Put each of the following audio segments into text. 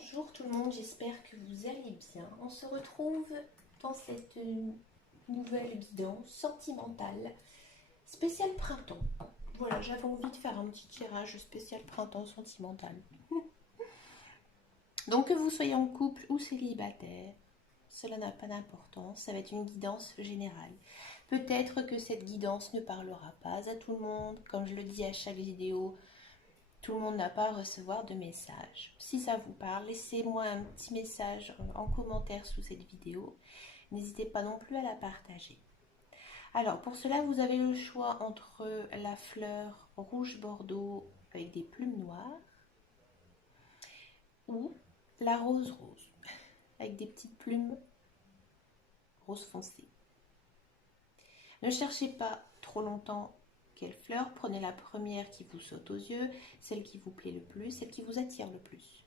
Bonjour tout le monde, j'espère que vous allez bien. On se retrouve dans cette nouvelle guidance sentimentale spéciale printemps. Voilà, j'avais envie de faire un petit tirage spécial printemps sentimental. Donc que vous soyez en couple ou célibataire, cela n'a pas d'importance, ça va être une guidance générale. Peut-être que cette guidance ne parlera pas à tout le monde, comme je le dis à chaque vidéo. Tout le monde n'a pas à recevoir de message. Si ça vous parle, laissez-moi un petit message en commentaire sous cette vidéo. N'hésitez pas non plus à la partager. Alors, pour cela, vous avez le choix entre la fleur rouge bordeaux avec des plumes noires ou la rose rose avec des petites plumes rose foncé. Ne cherchez pas trop longtemps quelle fleur, prenez la première qui vous saute aux yeux, celle qui vous plaît le plus, celle qui vous attire le plus.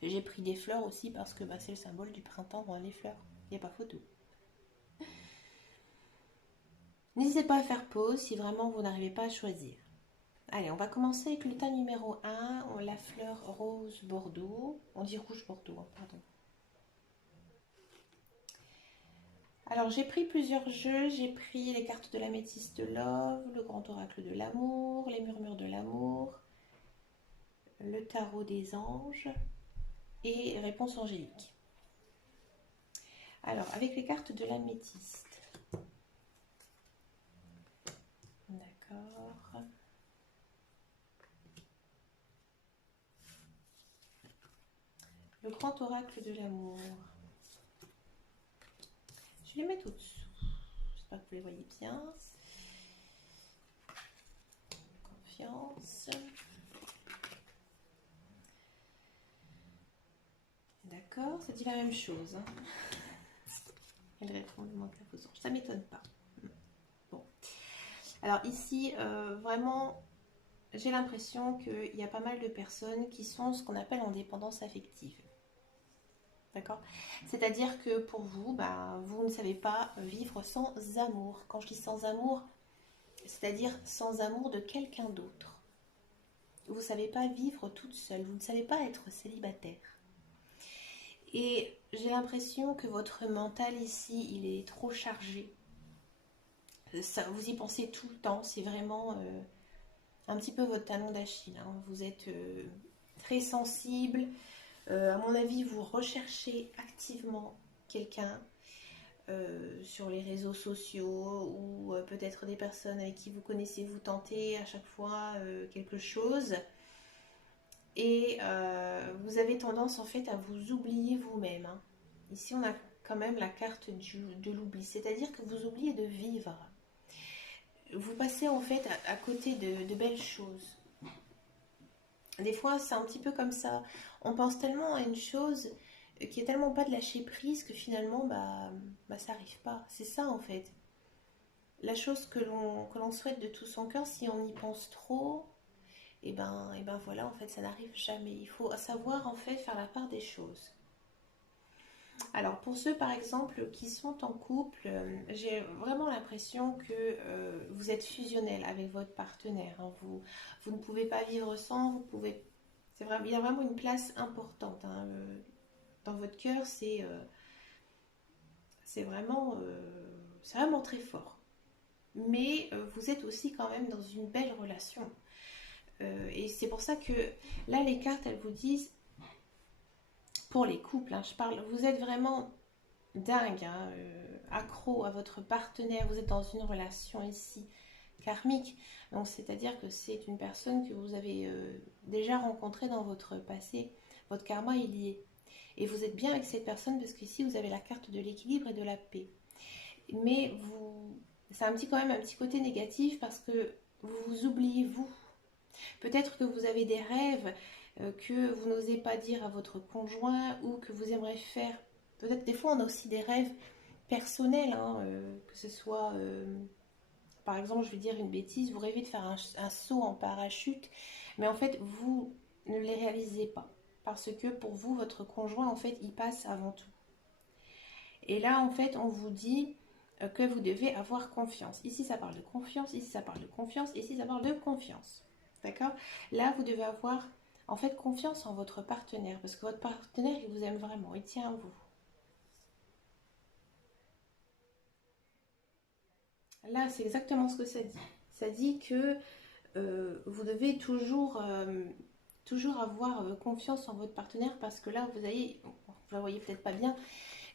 J'ai pris des fleurs aussi parce que c'est le symbole du printemps, les fleurs, il n'y a pas photo. N'hésitez pas à faire pause si vraiment vous n'arrivez pas à choisir. Allez, on va commencer avec le tas numéro 1, la fleur rose bordeaux, on dit rouge bordeaux, pardon. Alors j'ai pris plusieurs jeux, j'ai pris les cartes de l'améthyste love, le grand oracle de l'amour, les murmures de l'amour, le tarot des anges et réponse angélique. Alors avec les cartes de l'améthyste, d'accord. Le grand oracle de l'amour. Je les mets tout dessous. J'espère que vous les voyez bien. Confiance. D'accord, ça dit la même chose. Elle répond le manque d'imposant. Ça ne m'étonne pas. Bon. Alors ici, vraiment, j'ai l'impression qu'il y a pas mal de personnes qui sont ce qu'on appelle en dépendance affective. D'accord? C'est-à-dire que pour vous, vous ne savez pas vivre sans amour. Quand je dis sans amour, c'est-à-dire sans amour de quelqu'un d'autre. Vous ne savez pas vivre toute seule, vous ne savez pas être célibataire. Et j'ai l'impression que votre mental ici, il est trop chargé. Ça, vous y pensez tout le temps, c'est vraiment un petit peu votre talon d'Achille. Vous êtes très sensible. À mon avis, vous recherchez activement quelqu'un sur les réseaux sociaux ou peut-être des personnes avec qui vous connaissez, vous tentez à chaque fois quelque chose. Et vous avez tendance en fait à vous oublier vous-même. Ici, on a quand même la carte de l'oubli, c'est-à-dire que vous oubliez de vivre. Vous passez en fait à côté de belles choses. Des fois, c'est un petit peu comme ça. On pense tellement à une chose qui est tellement pas de lâcher prise que finalement, ça n'arrive pas. C'est ça en fait. La chose que l'on souhaite de tout son cœur, si on y pense trop, et ben voilà, en fait, ça n'arrive jamais. Il faut savoir en fait faire la part des choses. Alors pour ceux par exemple qui sont en couple, j'ai vraiment l'impression que vous êtes fusionnel avec votre partenaire. Vous ne pouvez pas vivre sans, vous pouvez. C'est vrai, il y a vraiment une place importante dans votre cœur. C'est vraiment très fort. Mais vous êtes aussi quand même dans une belle relation. Et c'est pour ça que là les cartes elles vous disent, pour les couples, je parle, vous êtes vraiment dingue, accro à votre partenaire, vous êtes dans une relation ici karmique, donc c'est-à-dire que c'est une personne que vous avez déjà rencontrée dans votre passé, votre karma est lié, et vous êtes bien avec cette personne parce qu'ici vous avez la carte de l'équilibre et de la paix, mais c'est quand même un petit côté négatif parce que vous vous oubliez vous. Peut-être que vous avez des rêves que vous n'osez pas dire à votre conjoint ou que vous aimeriez faire. Peut-être des fois on a aussi des rêves personnels, que ce soit, par exemple, je vais dire une bêtise, vous rêvez de faire un saut en parachute, mais en fait vous ne les réalisez pas. Parce que pour vous, votre conjoint, en fait, il passe avant tout. Et là, en fait, on vous dit que vous devez avoir confiance. Ici, ça parle de confiance, ici, ça parle de confiance, ici, ça parle de confiance. D'accord? Là, vous devez avoir En fait, confiance en votre partenaire, parce que votre partenaire, il vous aime vraiment, il tient à vous. Là, c'est exactement ce que ça dit. Ça dit que vous devez toujours avoir confiance en votre partenaire parce que là, vous avez, vous la voyez peut-être pas bien,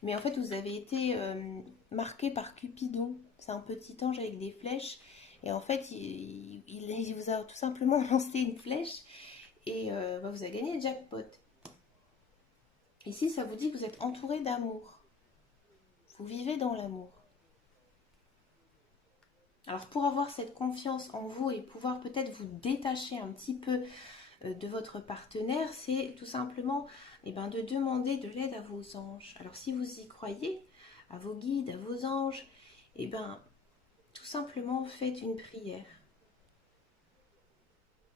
mais en fait, vous avez été marqué par Cupidon. C'est un petit ange avec des flèches. Et en fait, il vous a tout simplement lancé une flèche et bah, vous avez gagné le jackpot. Ici, ça vous dit que vous êtes entouré d'amour. Vous vivez dans l'amour. Alors pour avoir cette confiance en vous et pouvoir peut-être vous détacher un petit peu de votre partenaire, c'est tout simplement de demander de l'aide à vos anges. Alors si vous y croyez, à vos guides, à vos anges, tout simplement faites une prière.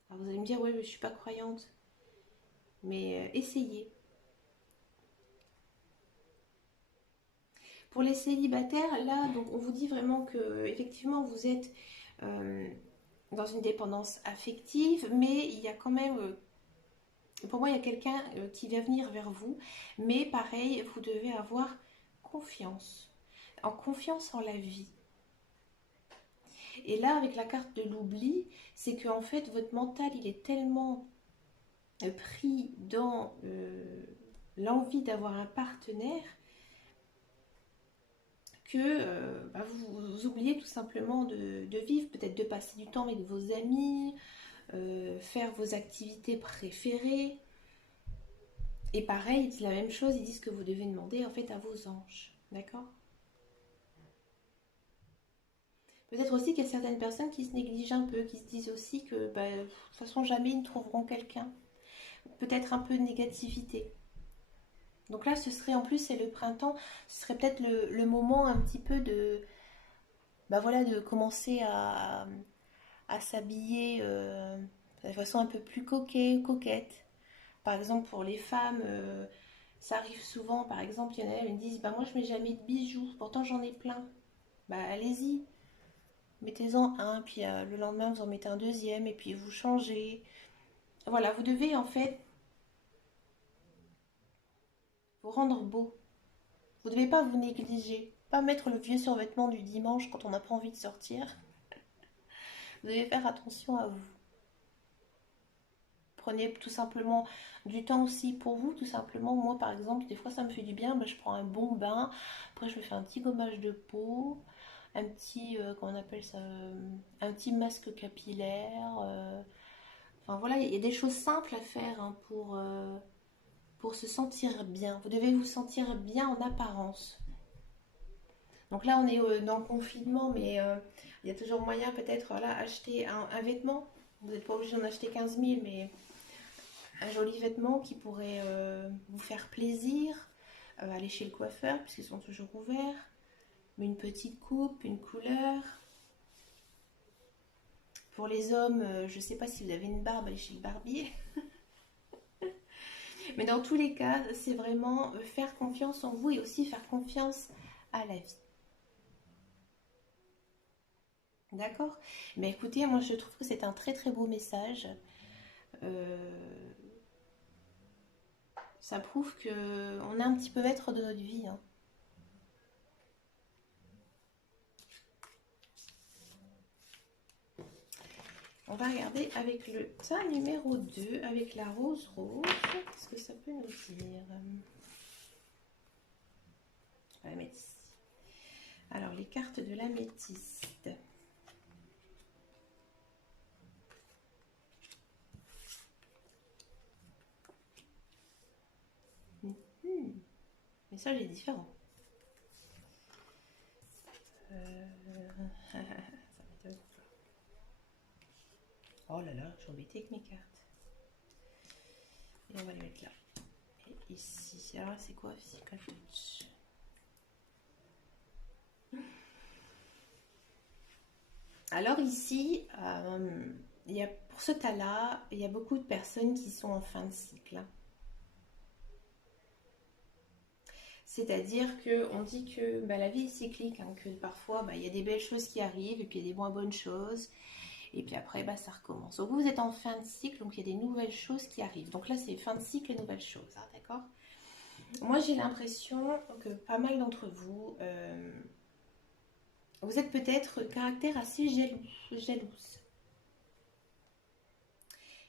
Alors vous allez me dire, oui, je ne suis pas croyante, mais essayez. Pour les célibataires, là, donc on vous dit vraiment que effectivement vous êtes dans une dépendance affective, mais il y a quand même, pour moi, il y a quelqu'un qui va venir vers vous, mais pareil, vous devez avoir confiance, en confiance en la vie. Et là, avec la carte de l'oubli, c'est que en fait, votre mental, il est tellement pris dans l'envie d'avoir un partenaire que vous oubliez tout simplement de vivre, peut-être de passer du temps avec vos amis, faire vos activités préférées. Et pareil, ils disent la même chose, ils disent que vous devez demander en fait à vos anges. D'accord? Peut-être aussi qu'il y a certaines personnes qui se négligent un peu, qui se disent aussi que de toute façon jamais ils ne trouveront quelqu'un. Peut-être un peu de négativité. Donc là, ce serait en plus, c'est le printemps, ce serait peut-être le moment un petit peu de commencer à s'habiller de façon un peu plus coquette. Par exemple, pour les femmes, ça arrive souvent. Par exemple, il y en a qui me disent, moi je mets jamais de bijoux, pourtant j'en ai plein. Allez-y, mettez-en un, puis le lendemain vous en mettez un deuxième, et puis vous changez. Voilà, vous devez en fait vous rendre beau. Vous ne devez pas vous négliger, pas mettre le vieux survêtement du dimanche quand on n'a pas envie de sortir. Vous devez faire attention à vous. Prenez tout simplement du temps aussi pour vous, tout simplement. Moi, par exemple, des fois, ça me fait du bien. Je prends un bon bain. Après, je me fais un petit gommage de peau, un petit, comment on appelle ça, un petit masque capillaire. Enfin, voilà, il y a des choses simples à faire hein, pour se sentir bien. Vous devez vous sentir bien en apparence. Donc là, on est dans le confinement, mais il y a toujours moyen peut-être, voilà, acheter un vêtement. Vous n'êtes pas obligé d'en acheter 15 000, mais un joli vêtement qui pourrait vous faire plaisir, aller chez le coiffeur puisqu'ils sont toujours ouverts, mais une petite coupe, une couleur. Pour les hommes, je ne sais pas si vous avez une barbe, allez chez le barbier. Mais dans tous les cas, c'est vraiment faire confiance en vous et aussi faire confiance à la vie. D'accord? Mais écoutez, moi je trouve que c'est un très très beau message. Euh, Ça prouve qu'on est un petit peu maître de notre vie. Hein. On va regarder avec le tas numéro 2, avec la rose rose. Qu'est-ce que ça peut nous dire? On va la mettre ici. Alors, les cartes de l'améthyste. Mais ça, j'ai différent. Ça m'étonne pas. Oh là là, je suis embêtée avec mes cartes. Et on va les mettre là. Et ici. Alors, c'est quoi Physical Touch? Alors ici, pour ce tas-là, il y a beaucoup de personnes qui sont en fin de cycle. C'est-à-dire qu'on dit que la vie est cyclique, hein, que parfois il y a des belles choses qui arrivent et puis il y a des moins bonnes choses. Et puis après, bah, ça recommence. Donc vous êtes en fin de cycle, donc il y a des nouvelles choses qui arrivent. Donc là, c'est fin de cycle et nouvelles choses, hein, d'accord? Moi, j'ai l'impression que pas mal d'entre vous, vous êtes peut-être caractère assez jalouse.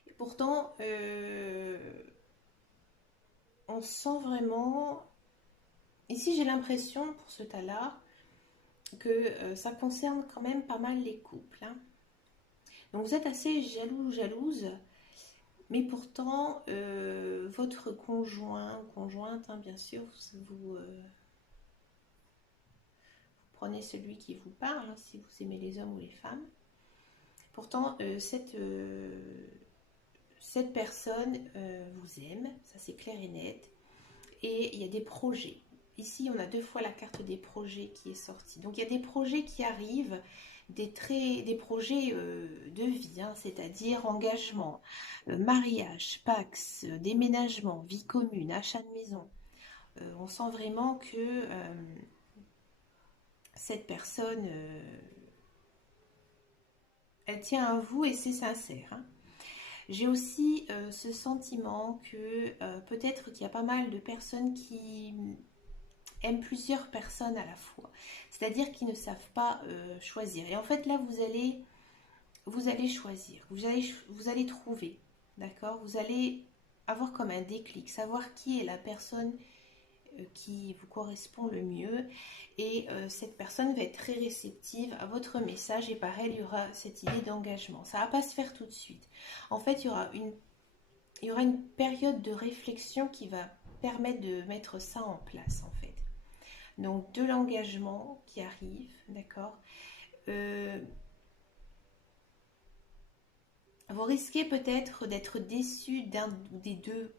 Et pourtant, on sent vraiment... Ici, j'ai l'impression, pour ce tas-là, que ça concerne quand même pas mal les couples, hein. Donc vous êtes assez jaloux ou jalouse, mais pourtant, votre conjoint ou conjointe, hein, bien sûr, vous prenez celui qui vous parle, hein, si vous aimez les hommes ou les femmes. Pourtant, cette personne vous aime, ça c'est clair et net, et il y a des projets. Ici, on a 2 fois la carte des projets qui est sortie. Donc, il y a des projets qui arrivent, des projets de vie, hein, c'est-à-dire engagement, mariage, pax, déménagement, vie commune, achat de maison. On sent vraiment que cette personne, elle tient à vous et c'est sincère, hein. J'ai aussi ce sentiment que peut-être qu'il y a pas mal de personnes qui aiment plusieurs personnes à la fois. C'est-à-dire qu'ils ne savent pas choisir. Et en fait, là, vous allez choisir. Vous allez trouver. D'accord? Vous allez avoir comme un déclic. Savoir qui est la personne qui vous correspond le mieux. Et cette personne va être très réceptive à votre message. Et par elle, il y aura cette idée d'engagement. Ça ne va pas se faire tout de suite. En fait, il y aura une période de réflexion qui va permettre de mettre ça en place, en fait. Donc, de l'engagement qui arrive, d'accord. Vous risquez peut-être d'être déçu d'un des 2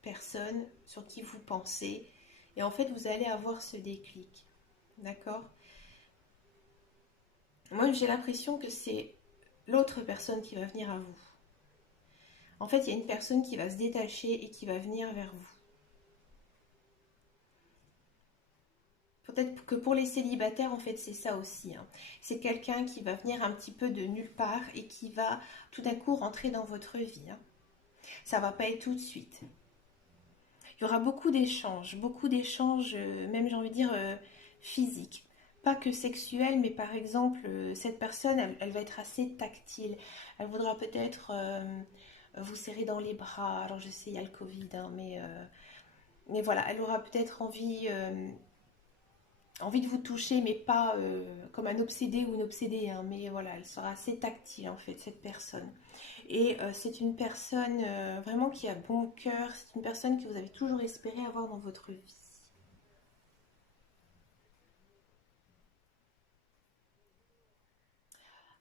personnes sur qui vous pensez. Et en fait, vous allez avoir ce déclic, d'accord. Moi, j'ai l'impression que c'est l'autre personne qui va venir à vous. En fait, il y a une personne qui va se détacher et qui va venir vers vous. Peut-être que pour les célibataires, en fait, c'est ça aussi, hein. C'est quelqu'un qui va venir un petit peu de nulle part et qui va tout d'un coup rentrer dans votre vie, hein. Ça va pas être tout de suite. Il y aura beaucoup d'échanges, même j'ai envie de dire physiques. Pas que sexuels, mais par exemple, cette personne, elle va être assez tactile. Elle voudra peut-être vous serrer dans les bras. Alors je sais, il y a le Covid, hein, mais voilà, elle aura peut-être envie de vous toucher, mais pas comme un obsédé ou une obsédée, hein, mais voilà, elle sera assez tactile en fait, cette personne. Et c'est une personne vraiment qui a bon cœur, c'est une personne que vous avez toujours espéré avoir dans votre vie.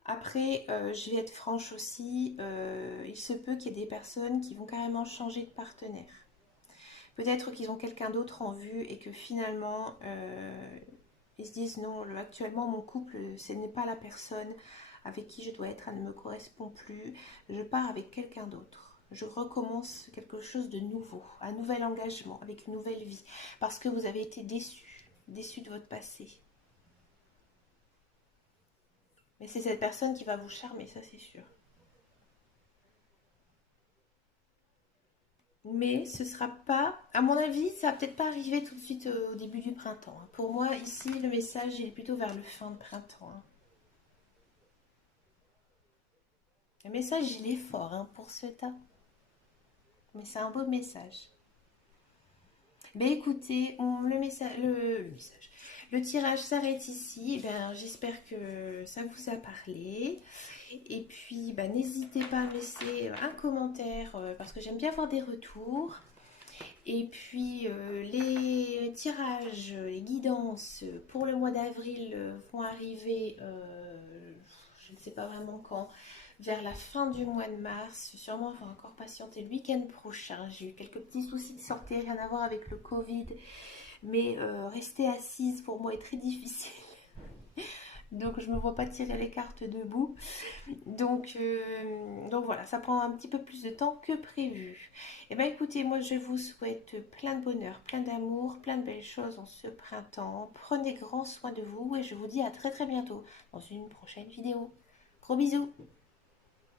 Après, je vais être franche aussi, il se peut qu'il y ait des personnes qui vont carrément changer de partenaire. Peut-être qu'ils ont quelqu'un d'autre en vue et que finalement, ils se disent non, actuellement mon couple, ce n'est pas la personne avec qui je dois être, elle ne me correspond plus, je pars avec quelqu'un d'autre. Je recommence quelque chose de nouveau, un nouvel engagement, avec une nouvelle vie, parce que vous avez été déçu de votre passé. Mais c'est cette personne qui va vous charmer, ça c'est sûr. Mais ce sera pas, à mon avis, ça va peut-être pas arriver tout de suite au début du printemps, hein. Pour moi, ici, le message il est plutôt vers le fin de printemps, hein. Le message, il est fort, hein, pour ce tas. Mais c'est un beau message. Ben écoutez, le tirage s'arrête ici. Ben, j'espère que ça vous a parlé. Et puis, ben, n'hésitez pas à me laisser un commentaire parce que j'aime bien avoir des retours. Et puis, les tirages, les guidances pour le mois d'avril vont arriver, je ne sais pas vraiment quand, vers la fin du mois de mars. Sûrement, il va encore patienter le week-end prochain. J'ai eu quelques petits soucis de santé, rien à voir avec le Covid. Mais rester assise pour moi est très difficile. Donc je ne me vois pas tirer les cartes debout. Donc voilà, ça prend un petit peu plus de temps que prévu. Et bien écoutez, moi je vous souhaite plein de bonheur, plein d'amour, plein de belles choses en ce printemps. Prenez grand soin de vous et je vous dis à très très bientôt dans une prochaine vidéo. Gros bisous!